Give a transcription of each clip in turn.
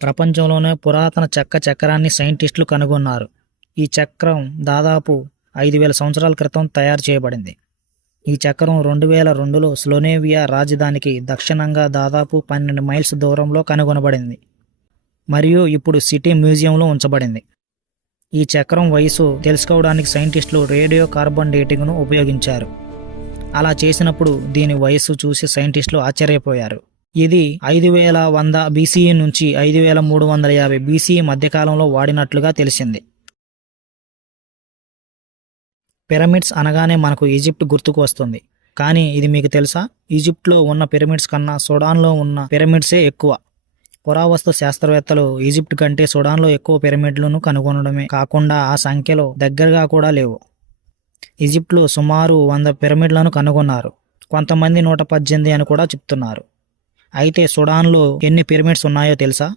ప్రపంచంలోనే పురాతన చక్రాన్ని సైంటిస్టులు కనుగొన్నారు. ఈ చక్రం దాదాపు 5000 సంవత్సరాల క్రితం తయారు చేయబడింది. ఈ చక్రం 2002లో స్లోవేనియా రాజధానికి దక్షిణంగా దాదాపు 12 మైల్స్ దూరంలో కనుగొనబడింది మరియు ఇప్పుడు సిటీ మ్యూజియంలో ఉంచబడింది. ఈ చక్రం వయసు తెలుసుకోవడానికి సైంటిస్టులు రేడియో కార్బన్ డేటింగ్ను ఉపయోగించారు. అలా చేసినప్పుడు దీని వయస్సు చూసి సైంటిస్టులు ఆశ్చర్యపోయారు. ఇది 5100 బీసీఈ నుంచి 5350 బీసీఈ మధ్యకాలంలో వాడినట్లుగా తెలిసింది. పిరమిడ్స్ అనగానే మనకు ఈజిప్ట్ గుర్తుకు వస్తుంది. కానీ ఇది మీకు తెలుసా? ఈజిప్ట్లో ఉన్న పిరమిడ్స్ కన్నా సుడాన్లో ఉన్న పిరమిడ్సే ఎక్కువ. పురావస్తు శాస్త్రవేత్తలు ఈజిప్ట్ కంటే సుడాన్లో ఎక్కువ పిరమిడ్లను కనుగొనడమే కాకుండా ఆ సంఖ్యలో దగ్గరగా కూడా లేవు. ఈజిప్ట్లో సుమారు 100 పిరమిడ్లను కనుగొన్నారు. కొంతమంది 118 అని కూడా చెప్తున్నారు. అయితే సుడాన్లో ఎన్ని పిరమిడ్స్ ఉన్నాయో తెలుసా?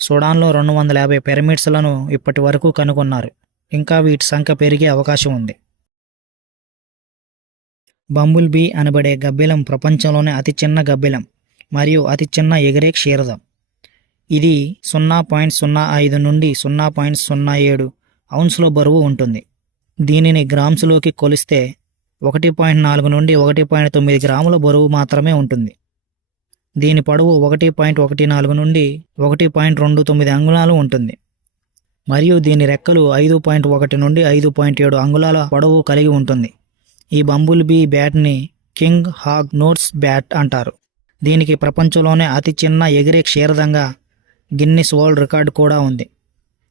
సుడాన్లో 250 పిరమిడ్స్లను ఇప్పటి వరకు కనుగొన్నారు. ఇంకా వీటి సంఖ్య పెరిగే అవకాశం ఉంది. బంబుల్ బీ అనబడే గబ్బిలం ప్రపంచంలోనే అతి చిన్న గబ్బిలం మరియు అతి చిన్న ఎగిరే క్షీరదం. ఇది 0.05 నుండి 0.07 ఔన్స్ల బరువు ఉంటుంది. దీనిని గ్రామ్స్లోకి కొలిస్తే 1.4 నుండి 1.9 గ్రాముల బరువు మాత్రమే ఉంటుంది. దీని పొడవు 1.14 నుండి 1.29 అంగుళాలు ఉంటుంది మరియు దీని రెక్కలు 5.1 నుండి 5.7 అంగుళాల పొడవు కలిగి ఉంటుంది. ఈ బంబుల్ బీ బ్యాట్ని కింగ్ హాగ్ నోట్స్ బ్యాట్ అంటారు. దీనికి ప్రపంచంలోనే అతి చిన్న ఎగిరే క్షీరదంగా గిన్నిస్ వరల్డ్ రికార్డు కూడా ఉంది.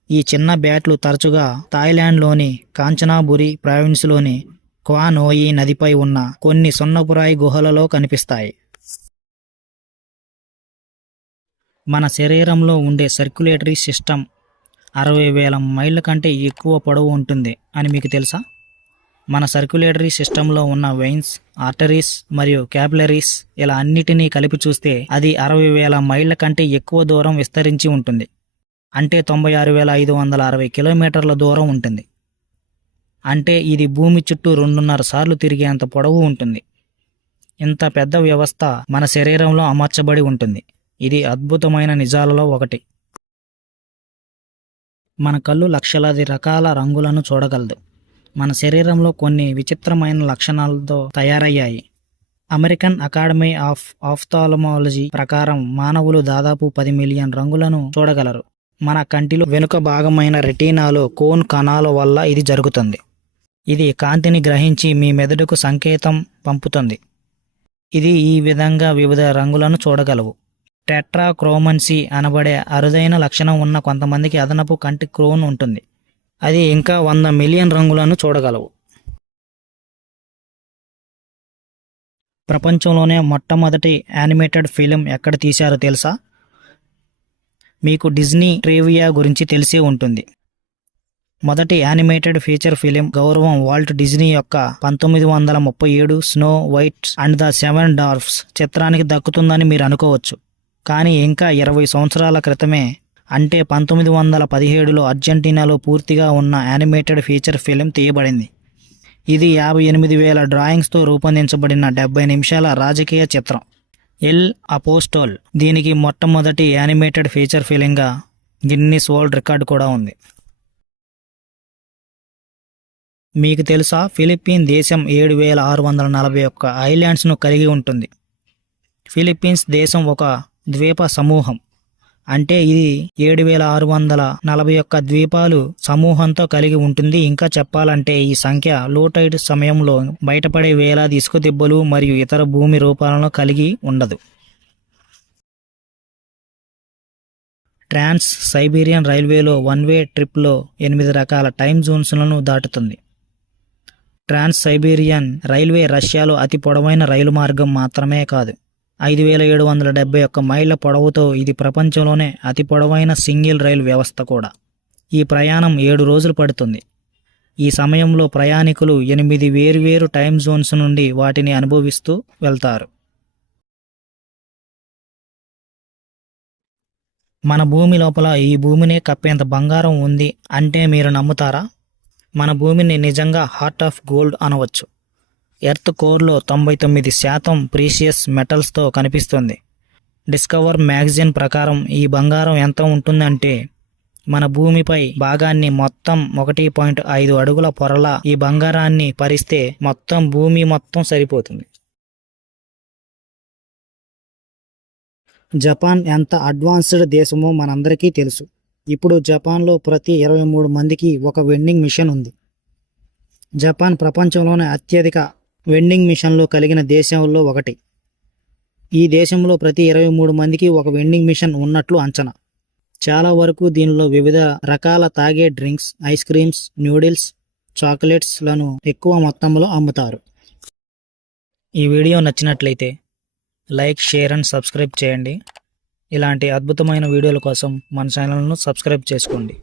ఈ చిన్న బ్యాట్లు తరచుగా థాయిలాండ్లోని కాంచనాబురి ప్రావిన్స్లోని క్వా నోయి నదిపై ఉన్న కొన్ని సున్నపురాయి గుహలలో కనిపిస్తాయి. మన శరీరంలో ఉండే సర్క్యులేటరీ సిస్టమ్ 60,000 మైళ్ళ కంటే ఎక్కువ పొడవు ఉంటుంది అని మీకు తెలుసా? మన సర్క్యులేటరీ సిస్టంలో ఉన్న వెయిన్స్, ఆర్టరీస్ మరియు క్యాపిలరీస్ ఇలా అన్నిటినీ కలిపి చూస్తే అది 60,000 మైళ్ళ కంటే ఎక్కువ దూరం విస్తరించి ఉంటుంది. అంటే 96,560 కిలోమీటర్ల దూరం ఉంటుంది. అంటే ఇది భూమి చుట్టూ 2.5 సార్లు తిరిగేంత పొడవు ఉంటుంది. ఇంత పెద్ద వ్యవస్థ మన శరీరంలో అమర్చబడి ఉంటుంది. ఇది అద్భుతమైన నిజాలలో ఒకటి. మన కళ్ళు లక్షలాది రకాల రంగులను చూడగలదు. మన శరీరంలో కొన్ని విచిత్రమైన లక్షణాలతో తయారయ్యాయి. అమెరికన్ అకాడమీ ఆఫ్ ఆఫ్థాల్మాలజీ ప్రకారం మానవులు దాదాపు 10 మిలియన్ రంగులను చూడగలరు. మన కంటిలో వెనుక భాగమైన రెటీనాలో కోన్ కణాల వల్ల ఇది జరుగుతుంది. ఇది కాంతిని గ్రహించి మీ మెదడుకు సంకేతం పంపుతుంది. ఇది ఈ విధంగా వివిధ రంగులను చూడగలవు. టెట్రాక్రోమన్సీ అనబడే అరుదైన లక్షణం ఉన్న కొంతమందికి అదనపు కంటి క్రోన్ ఉంటుంది. అది ఇంకా 100 మిలియన్ రంగులను చూడగలవు. ప్రపంచంలోనే మొట్టమొదటి యానిమేటెడ్ ఫిలిం ఎక్కడ తీశారో తెలుసా? మీకు డిజ్నీ ట్రివియా గురించి తెలిసే ఉంటుంది. మొదటి యానిమేటెడ్ ఫీచర్ ఫిలిం గౌరవం వాల్ట్ డిజ్నీ యొక్క 1937 స్నో వైట్ అండ్ ద 7 డార్ఫ్స్ చిత్రానికి దక్కుతుందని మీరు అనుకోవచ్చు. కానీ ఇంకా 20 సంవత్సరాల క్రితమే అంటే 1917లో అర్జెంటీనాలో పూర్తిగా ఉన్న యానిమేటెడ్ ఫీచర్ ఫిలిం తీయబడింది. ఇది 58,000 డ్రాయింగ్స్తో రూపొందించబడిన 70 నిమిషాల రాజకీయ చిత్రం ఎల్ అపోస్టోల్. దీనికి మొట్టమొదటి యానిమేటెడ్ ఫీచర్ ఫిలింగా గిన్నిస్ వరల్డ్ రికార్డు కూడా ఉంది. మీకు తెలుసా? ఫిలిప్పీన్ దేశం 7,641 ఐలాండ్స్ను కలిగి ఉంటుంది. ఫిలిప్పీన్స్ దేశం ఒక ద్వీప సమూహం. అంటే ఇది 7,641 ద్వీపాలు సమూహంతో కలిగి ఉంటుంది. ఇంకా చెప్పాలంటే ఈ సంఖ్య లో టైడ్ సమయంలో బయటపడే వేలాది ఇసుక దిబ్బలు మరియు ఇతర భూమి రూపాలను కలిగి ఉండదు. ట్రాన్స్ సైబీరియన్ రైల్వేలో 1 వే ట్రిప్లో 8 రకాల టైమ్ జోన్స్లను దాటుతుంది. ట్రాన్స్ సైబీరియన్ రైల్వే రష్యాలో అతి పొడవైన రైలు మార్గం మాత్రమే కాదు, 5,771 మైళ్ళ పొడవుతో ఇది ప్రపంచంలోనే అతి పొడవైన సింగిల్ రైలు వ్యవస్థ కూడా. ఈ ప్రయాణం 7 రోజులు పడుతుంది. ఈ సమయంలో ప్రయాణికులు 8 వేర్వేరు టైమ్ జోన్స్ నుండి వాటిని అనుభవిస్తూ వెళ్తారు. మన భూమి లోపల ఈ భూమినే కప్పేంత బంగారం ఉంది అంటే మీరు నమ్ముతారా? మన భూమిని నిజంగా హార్ట్ ఆఫ్ గోల్డ్ అనవచ్చు. ఎర్త్ కోర్లో 99% ప్రీషియస్ మెటల్స్తో కనిపిస్తుంది. డిస్కవర్ మ్యాగజైన్ ప్రకారం ఈ బంగారం ఎంత ఉంటుందంటే మన భూమిపై భాగాన్ని మొత్తం 1.5 అడుగుల పొరల ఈ బంగారాన్ని పరిస్తే మొత్తం భూమి మొత్తం సరిపోతుంది. జపాన్ ఎంత అడ్వాన్స్డ్ దేశమో మనందరికీ తెలుసు. ఇప్పుడు జపాన్లో ప్రతి 23 మందికి ఒక వెండింగ్ మిషన్ ఉంది. జపాన్ ప్రపంచంలోనే అత్యధిక వెండింగ్ మిషన్లు కలిగిన దేశంలో ఒకటి. ఈ దేశంలో ప్రతి 23 మందికి ఒక వెండింగ్ మిషన్ ఉన్నట్లు అంచనా. చాలా వరకు దీనిలో వివిధ రకాల తాగే drinks, ice creams, noodles, chocolates లను ఎక్కువ మొత్తంలో అమ్ముతారు. ఈ వీడియో నచ్చినట్లయితే లైక్, షేర్ అండ్ సబ్స్క్రైబ్ చేయండి. ఇలాంటి అద్భుతమైన వీడియోల కోసం మన ఛానల్ను సబ్స్క్రైబ్ చేసుకోండి.